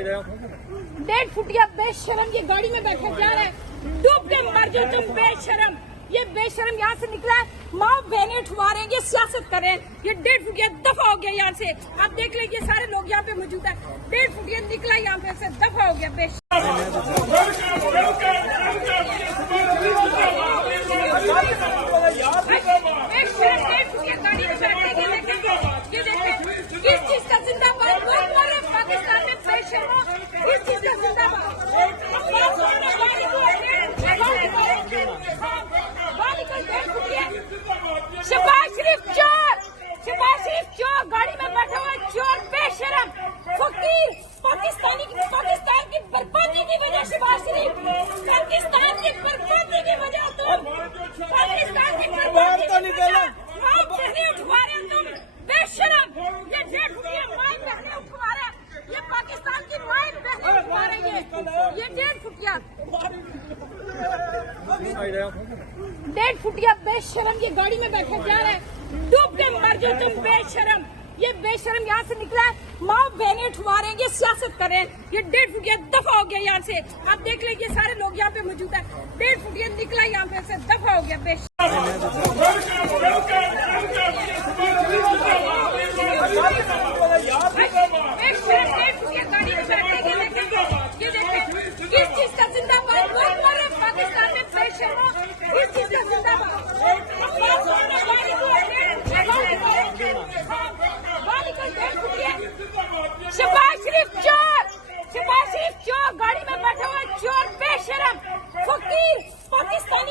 1.5 फुटिया बेशरम ये गाड़ी में बैठे जा रहा है, डूब के मर जाओ तुम बेशरम। ये बेशरम यहाँ से निकला है, माँ बहने ठुआ रहे हैं, ये सियासत कर रहे हैं। ये 1.5 फुटिया दफा हो गया यहाँ से। आप देख लीजिए सारे लोग यहाँ पे मौजूद है। 1.5 फुटिया निकला यहाँ पे से दफा हो गया किस चीज का जिंदाबाद पाकिस्तान में बेशर्मो, किस चीज का जिंदाबाद। शहबाज शरीफ चोर गाड़ी में बैठा हुआ चोर बेशरम फकीर। पाकिस्तान की बर्बादी की वजह शहबाज शरीफ, पाकिस्तान की बर्बादी की वजह तुम, पाकिस्तान की बर्बादी की वजह माँ बहने उठवा रहे तुम बेशरम। ये 1.5 फुटिया माँ बहने उठवा रहे, ये पाकिस्तान की माँ बहने उठवा रही है। ये 1.5 फुटिया 1.5 फुटिया बेशरम ये गाड़ी में बैठे जा रहा है, डूब के मर जाओ तुम बेशरम। ये बेशरम यहाँ से निकला है, माँ बहने ठुआ रहे हैं, ये सियासत कर रहे हैं। ये 1.5 फुटिया दफा हो गया यहाँ से। आप देख लीजिए सारे लोग यहाँ पे मौजूद है। 1.5 फुटिया निकला यहाँ पे से दफा हो गया किस चीज का जिंदाबाद पाकिस्तान में बेशर्मो, किस चीज का जिंदाबाद। शहबाज शरीफ चोर गाड़ी में बैठा हुआ चोर बेशरम फकीर। पाकिस्तान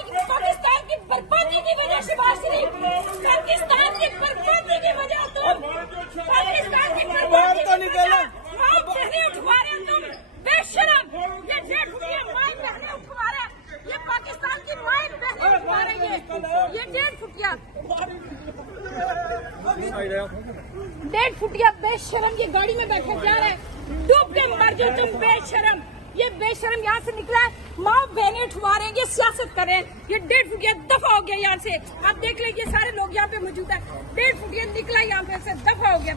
की बर्बादी की वजह शहबाज शरीफ, पाकिस्तान की बर्बादी की वजह तुम, पाकिस्तान की बर्बादी की वजह माँ बहने उठवा रहे तुम बेशरम। ये 1.5 फुटिया माँ बहने उठवा रहे, ये पाकिस्तान की माँ बहने उठवा रही है। ये 1.5 फुटिया 1.5 फुटिया बेशरम ये गाड़ी में बैठे जा रहा है, डूब के मर जाओ तुम बेशरम। ये बेशरम यहाँ से निकला है, माँ बहने ठुआ रहे हैं, ये सियासत कर रहे हैं। ये 1.5 फुटिया दफा हो गया यहाँ से। आप देख लीजिए सारे लोग यहाँ पे मौजूद है। 1.5 फुटिया निकला यहाँ पे से दफा हो गया